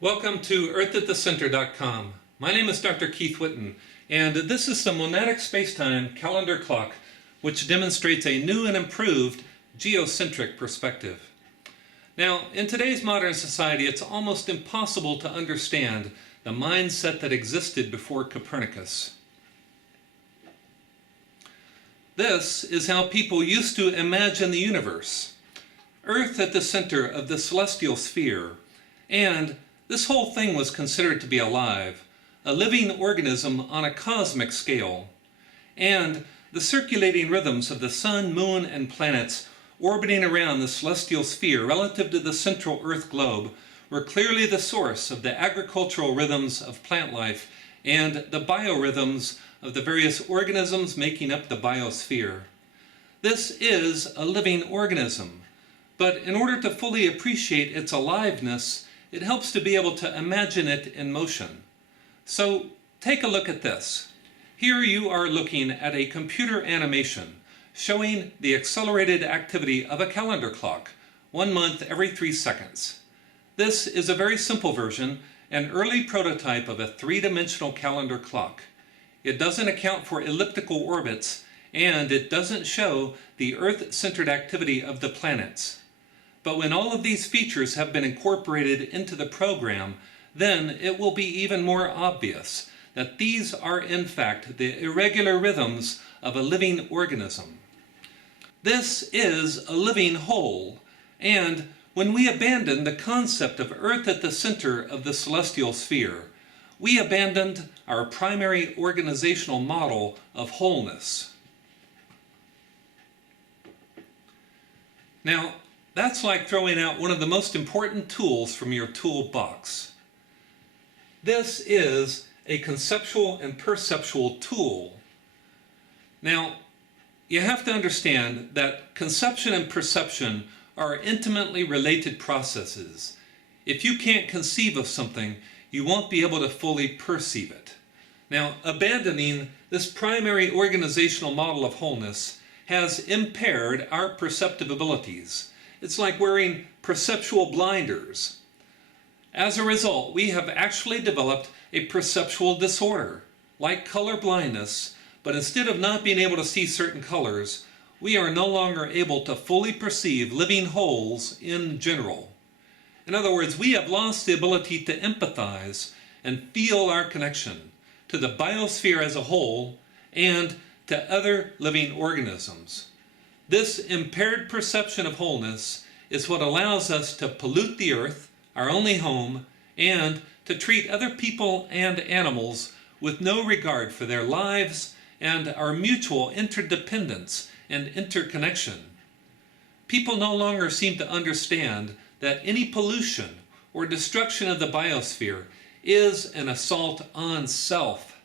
Welcome to earthatthecenter.com. My name is Dr. Keith Whitten, and this is the monadic spacetime calendar clock, which demonstrates a new and improved geocentric perspective. Now, in today's modern society, it's almost impossible to understand the mindset that existed before Copernicus. This is how people used to imagine the universe. Earth at the center of the celestial sphere, and this whole thing was considered to be alive, a living organism on a cosmic scale. And the circulating rhythms of the sun, moon, and planets orbiting around the celestial sphere relative to the central Earth globe were clearly the source of the agricultural rhythms of plant life and the biorhythms of the various organisms making up the biosphere. This is a living organism, but in order to fully appreciate its aliveness, it helps to be able to imagine it in motion. So take a look at this. Here you are looking at a computer animation showing the accelerated activity of a calendar clock, 1 month every 3 seconds. This is a very simple version, an early prototype of a three-dimensional calendar clock. It doesn't account for elliptical orbits, and it doesn't show the Earth-centered activity of the planets. But when all of these features have been incorporated into the program, then it will be even more obvious that these are in fact the irregular rhythms of a living organism. This is a living whole, and when we abandon the concept of Earth at the center of the celestial sphere, we abandoned our primary organizational model of wholeness. Now, that's like throwing out one of the most important tools from your toolbox. This is a conceptual and perceptual tool. Now, you have to understand that conception and perception are intimately related processes. If you can't conceive of something, you won't be able to fully perceive it. Now, abandoning this primary organizational model of wholeness has impaired our perceptive abilities. It's like wearing perceptual blinders. As a result, we have actually developed a perceptual disorder, like color blindness, but instead of not being able to see certain colors, we are no longer able to fully perceive living wholes in general. In other words, we have lost the ability to empathize and feel our connection to the biosphere as a whole and to other living organisms. This impaired perception of wholeness is what allows us to pollute the earth, our only home, and to treat other people and animals with no regard for their lives and our mutual interdependence and interconnection. People no longer seem to understand that any pollution or destruction of the biosphere is an assault on self.